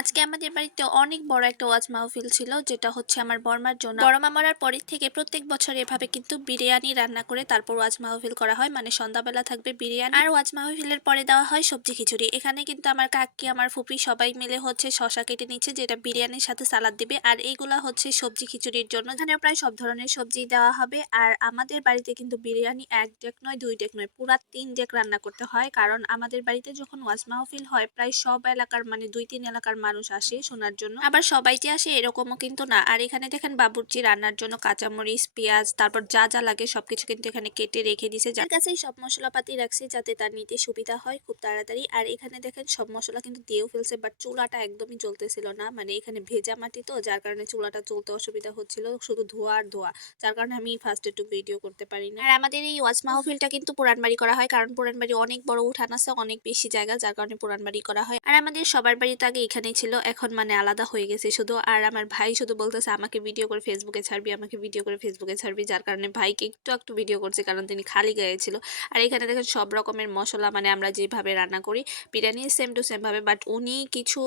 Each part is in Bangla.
আজকে আমাদের বাড়িতে অনেক বড় একটা ওয়াজ মাহফিল ছিল, যেটা হচ্ছে আমার বড়মার জন্য। বড়মা মরার পরের থেকে প্রত্যেক বছর এভাবে কিন্তু বিরিয়ানি রান্না করে তারপর ওয়াজ মাহফিল করা হয়। মানে সন্ধ্যাবেলা থাকবে বিরিয়ানি, আর ওয়াজ মাহফিলের পরে দেওয়া হয় সবজি খিচুড়ি। এখানে কিন্তু আমার কাকি, আমার ফুপি সবাই মিলে হচ্ছে শশা কেটে নিচ্ছে, যেটা বিরিয়ানির সাথে সালাদ দিবে। আর এইগুলা হচ্ছে সবজি খিচুড়ির জন্য। এখানে প্রায় সব ধরনের সবজি দেওয়া হবে। আর আমাদের বাড়িতে কিন্তু বিরিয়ানি এক ডেক নয়, দুই ডেক নয়, পুরা 3 ডেক রান্না করতে হয়। কারণ আমাদের বাড়িতে যখন ওয়াজ মাহফিল হয়, প্রায় সব এলাকার মানে 2-3 এলাকার মানুষ আসে শোনার জন্য। আবার সবাই যে আসে এরকমও কিন্তু না। আর এখানে দেখেন বাবুর্চি রান্নার জন্য কাঁচামরিচ, পেঁয়াজ, তারপর যা যা লাগে সবকিছু কিন্তু এখানে কেটে রেখে দিছে। যার কাছেই সব মশলাপাতি রাখছি যাতে তার নিতে সুবিধা হয় খুব তাড়াতাড়ি। আর এখানে দেখেন সব মশলা কিন্তু দিয়েও ফেলছে, বাট চুলাটা একদমই জ্বলতেছিল না। মানে এখানে ভেজা মাটি তো, যার কারণে চুলাটা জ্বলতে অসুবিধা হচ্ছিল, শুধু ধোয়া আর ধোয়া, যার কারণে আমি ফার্স্ট একটু ভিডিও করতে পারি না। আর আমাদের এই ওয়াজ মাহফিলটা কিন্তু পুরান বাড়ি করা হয়, কারণ পুরান বাড়ি অনেক বড় উঠান আছে, অনেক বেশি জায়গা, যার কারণে পুরান বাড়ি করা হয়। আর আমাদের সবার বাড়ি তো আগে এখানেই ছিল, এখন মানে আলাদা হয়ে গেছে শুধু। আর আমার ভাই শুধু বলতেছে আমাকে ভিডিও করে ফেসবুকে ছাড়বি, আমাকে ভিডিও করে ফেসবুকে ছাড়বি, যার কারণে ভাইকে একটু একটু ভিডিও করছে, কারণ তিনি খালি গায়ে ছিল। আর এখানে দেখেন সব রকমের মশলা, মানে আমরা যেভাবে রান্না করি বিরিয়ানি সেম টু সেম ভাবে, বাট উনি কিছু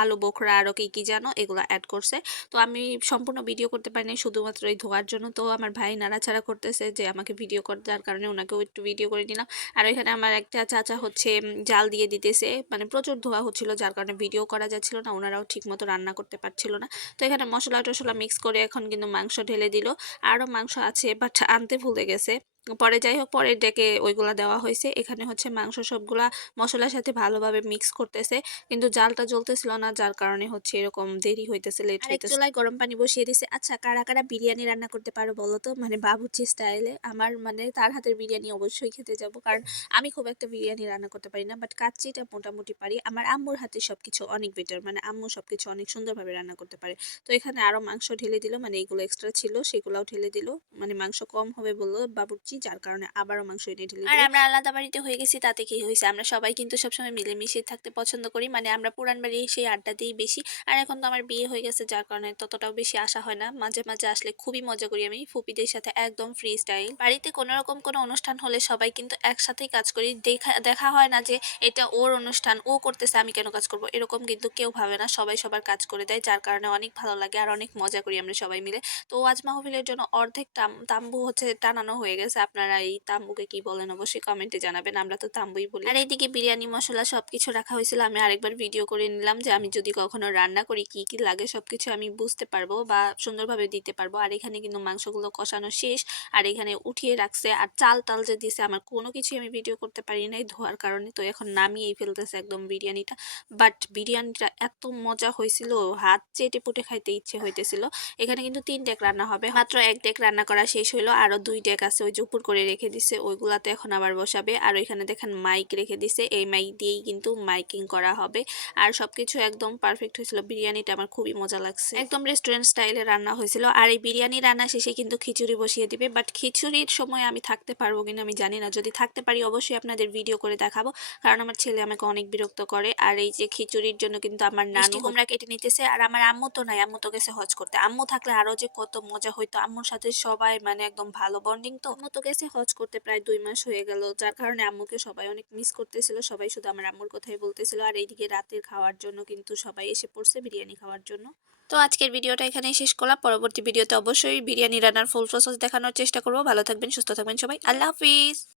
আলু বোখরা আরো কি কি জানো এগুলো অ্যাড করছে। তো আমি সম্পূর্ণ ভিডিও করতে পারিনি, শুধুমাত্র এই ধোয়ার জন্য। তো আমার ভাই নাড়াচাড়া করতেছে যে আমাকে ভিডিও কর, যার কারণে ওনাকেও একটু ভিডিও করে নিলাম। আর এখানে আমার একটা চাচা হচ্ছে জাল দিয়ে দিতেছে, মানে প্রচুর ধোয়া হচ্ছিল, যার কারণে ভিডিও করা যাচ্ছিল না, ওনারাও ঠিক মতো রান্না করতে পারছিল না। তো এখানে মশলা টশলা মিক্স করে এখন কিন্তু মাংস ঢেলে দিল। আরও মাংস আছে, বাট আনতে ভুলে গেছে। পরে যাই হোক, পরে ডেকে ওইগুলা দেওয়া হয়েছে। এখানে হচ্ছে মাংস সবগুলা মশলার সাথে ভালোভাবে মিক্স করতেছে, কিন্তু জালটা জ্বলতেছিল না, যার কারণে হচ্ছে এরকম দেরি হইতেছে, লেট হইতেছে। চুলায় গরম পানি বসিয়ে দিছে। আচ্ছা, কারা কারা বিরিয়ানি রান্না করতে পারো বলো তো, মানে বাবুর্চি স্টাইলে? আমার মানে তার হাতের বিরিয়ানি অবশ্যই খেতে যাব, কারণ আমি খুব একটা বিরিয়ানি রান্না করতে পারি না, বাট কাচ্চিটা মোটামুটি পারি। আমার আম্মুর হাতে সবকিছু অনেক বেটার, মানে আম্মু সবকিছু অনেক সুন্দরভাবে রান্না করতে পারে। তো এখানে আরো মাংস ঢেলে দিল, মানে এইগুলো এক্সট্রা ছিল সেগুলোও ঢেলে দিল। মানে মাংস কম হবে বললো বাবুর্চি, যার কারণে আবারও মাংস এনে ঢেলে দিল। আর আমরা আলাদা বাড়িতে হয়ে গেছি, তাতে কি হয়েছে, আমরা সবাই কিন্তু সবসময় মিলেমিশে থাকতে পছন্দ করি। মানে আমরা পুরান বাড়ি সেই আড্ডাতেই বেশি। আর এখন তো আমার বিয়ে হয়ে গেছে, যার কারণে ততটাও বেশি আসা হয় না। মাঝে মাঝে আসলে খুবই মজা করি আমি ফুপিদের সাথে, একদম ফ্রি স্টাইল। বাড়িতে কোনো রকম কোনো অনুষ্ঠান হলে সবাই কিন্তু একসাথেই কাজ করি। দেখা দেখা হয় না যে এটা ওর অনুষ্ঠান, ও করতেছে আমি কেন কাজ করব, এরকম কিন্তু কেউ ভাবে না। সবাই সবার কাজ করে দেয়, যার কারণে অনেক ভালো লাগে আর অনেক মজা করি আমরা সবাই মিলে। তো ওয়াজ মাহফিলের জন্য অর্ধেক তাম্বু হচ্ছে টানানো হয়ে গেছে। আপনারা এই তাম্বুকে কি বলেন অবশ্যই কমেন্টে জানাবেন, আমরা তো তাম্বুই বলি। আর এইদিকে বিরিয়ানি মশলা সবকিছু রাখা হয়েছিল, আমি আরেকবার ভিডিও করে নিলাম যে আমি যদি কখনো রান্না করি কি কি লাগে সবকিছু আমি বুঝতে পারবো বা সুন্দরভাবে দিতে পারবো। আর এখানে কিন্তু মাংসগুলো কষানো শেষ, আর এখানে উঠিয়ে রাখছে। আর চাল টাল যে দিছে, আমার কোনো কিছু আমি ভিডিও করতে পারি নাই ধোয়ার কারণে। তো এখন নামিয়েই ফেলতেছে একদম বিরিয়ানিটা। বাট বিরিয়ানিটা এত মজা হয়েছিল, হাত চেটে পুটে খাইতে ইচ্ছে হইতেছিল। এখানে কিন্তু 3 ডেক রান্না হবে, মাত্র 1 ডেক রান্না করা শেষ হইলো, আরো 2 ডেক আছে ওই যে উপর করে রেখে দিছে, ওইগুলাতে এখন আবার বসাবে। আর এখানে দেখেন মাইক রেখে দিছে, এই মাইক দিয়েই কিন্তু মাইকিং করা হবে। আর সবকিছু একদম পারফেক্ট হয়েছিল। বিরিয়ানিটা আমার খুবই মজা লাগছে, একদম রেস্টুরেন্ট স্টাইলে রান্না হয়েছিল। আর এই বিরিয়ানি রান্না শেষে কিন্তু খিচুড়ি বসিয়ে দিবে, বাট খিচুড়ির সময় আমি থাকতে পারবো কিনা আমি জানি না। যদি থাকতে পারি অবশ্যই আপনাদের ভিডিও করে দেখাবো, কারণ আমার ছেলে আমাকে অনেক বিরক্ত করে। আর এই যে খিচুড়ির জন্য কিন্তু আমার নানু কুমড়া কেটে নিতেছে। আর আমার আম্মু তো নাই, আম্মু তো গেছে হজ করতে। আম্মু থাকলে আরো যে কত মজা হইতো, আম্মুর সাথে সবাই মানে একদম ভালো বন্ডিং। তো আম্মু তো গেছে হজ করতে প্রায় 2 মাস হয়ে গেল, যার কারণে আম্মুকে সবাই অনেক মিস করতেছিল, সবাই শুধু আমার আম্মুর কথাই বলতেছিল। আর এইদিকে রাতের খাওয়ার জন্য কিন্তু সবাই এসে পড়ছে বিরিয়ানি খাওয়ার জন্য। তো আজকের ভিডিওটা এখানেই শেষ করলাম। পরবর্তী ভিডিওতে অবশ্যই বিরিয়ানি রান্নার ফুল প্রসেস দেখানোর চেষ্টা করবো। ভালো থাকবেন, সুস্থ থাকবেন সবাই। আল্লাহ হাফিজ।